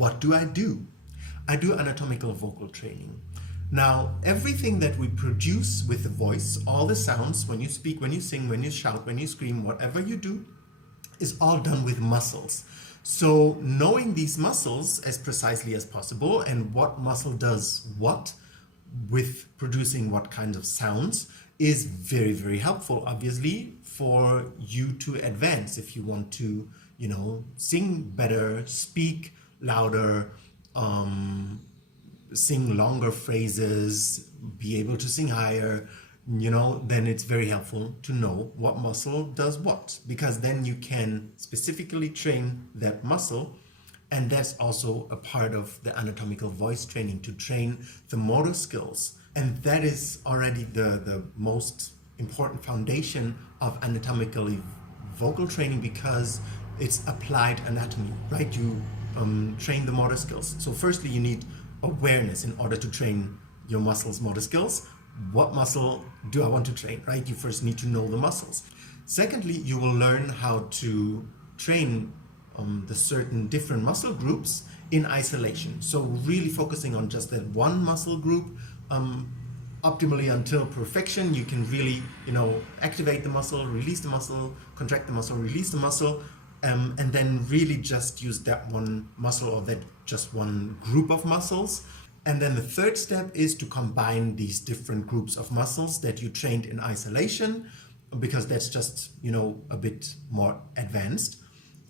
what do? I do anatomical vocal training. Now, everything that we produce with the voice, all the sounds, when you speak, when you sing, when you shout, when you scream, whatever you do, is all done with muscles. So knowing these muscles as precisely as possible and what muscle does what with producing what kinds of sounds is very, very helpful, obviously, for you to advance if you want to, sing better, speak louder, sing longer phrases, be able to sing higher, then it's very helpful to know what muscle does what, because then you can specifically train that muscle. And that's also a part of the anatomical voice training, to train the motor skills. And that is already the most important foundation of anatomically vocal training, because it's applied anatomy, right? You train the motor skills. So firstly, you need awareness in order to train your muscles' motor skills. What muscle do I want to train, right? You first need to know the muscles. Secondly, you will learn how to train the certain different muscle groups in isolation. So really focusing on just that one muscle group optimally until perfection. You can really, activate the muscle, release the muscle, contract the muscle, release the muscle, and then really just use that one muscle or that just one group of muscles. And then the third step is to combine these different groups of muscles that you trained in isolation, because that's just, a bit more advanced.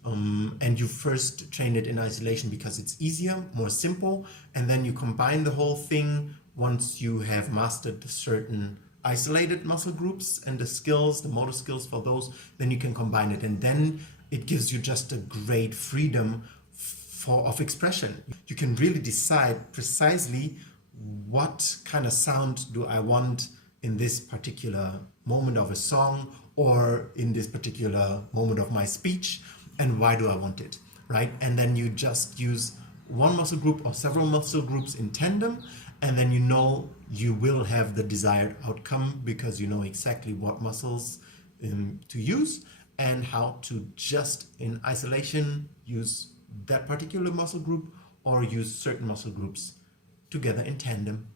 And you first train it in isolation because it's easier, more simple, and then you combine the whole thing once you have mastered certain isolated muscle groups and the skills, the motor skills for those, then you can combine it, and then it gives you just a great freedom of expression. You can really decide precisely what kind of sound do I want in this particular moment of a song or in this particular moment of my speech, and why do I want it, right? And then you just use one muscle group or several muscle groups in tandem, and then you will have the desired outcome, because you know exactly what muscles to use and how to just in isolation use that particular muscle group or use certain muscle groups together in tandem.